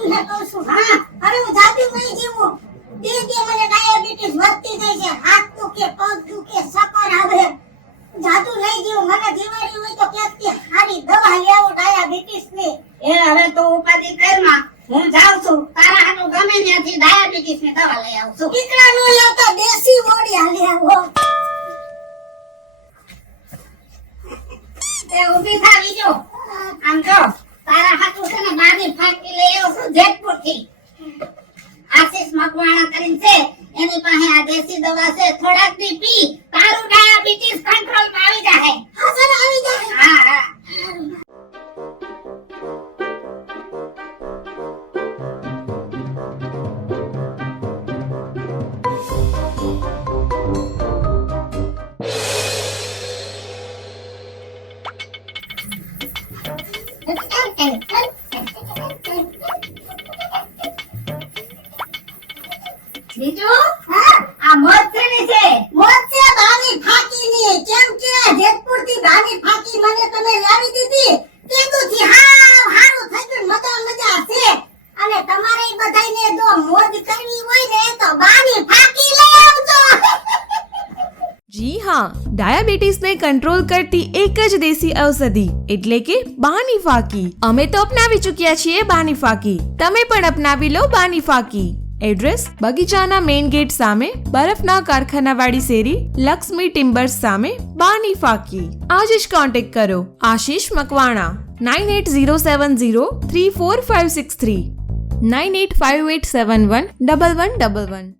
તમને કહું છું હા અરે હું જાતી નહીં જીવું. તે તે મને ડાયાબિટીસ વધતી જાય છે હાથ દુખે પગ દુખે સકર આવે જાદુ નહીં જીવું મને જીવાડી હોય તો ક્યાંકથી સારી દવા લેવો ડાયાબિટીસની? એ હવે તું ઉપાધિ કરમાં હું જાઉં છું. તારા હાનું ગમે ત્યાંથી ડાયાબિટીસની દવા લઈ આવું છું. દીકરા નો લાવતા દેશી ઓડી હાલી આવો. એ ઊભી થા બીજો. આમ જો તારા હાથું છે ને બાની ફાકી લઈ આવ્યો છું જેતપુરથી આશીષ કરીને છે એની પાસે આ દેશી દવા છે થોડાક દી પી તારું ડાયાબિટીસ કંટ્રોલમાં આવી જાહે. હા સર આવી જાય હા હા. બીજું હા આ મધ શેની છે? મોત છે બાની ફાકી કેમ કે જેતપુરથી બાની ફાકી મને તમે લાવી દીધી. તેદું થી હાવ હારું થઈ ગયું મજા મજા છે. અને તમારે બધાયને જો મોજ કરવી હોય ને તો બાની ફાકી લઈ આવજો. જી હા ડાયાબિટીસને કંટ્રોલ કરતી એક જ દેશી ઔષધિ એટલે કે બાની ફાકી. અમે તો અપનાવી ચૂક્યા છીએ બાની ફાકી. તમે પણ અપનાવી લો બાની ફાકી. એડ્રેસ બગીચાના મેઇન ગેટ સામે, બરફના કારખાનાવાળી શેરી, લક્ષ્મી ટિમ્બર્સ સામે, બાની ફાકી. આજે જ કોન્ટેક્ટ કરો. Ashish Makwana. Nine eight zero seven zero three four five six three nine eight five eight seven one double one double one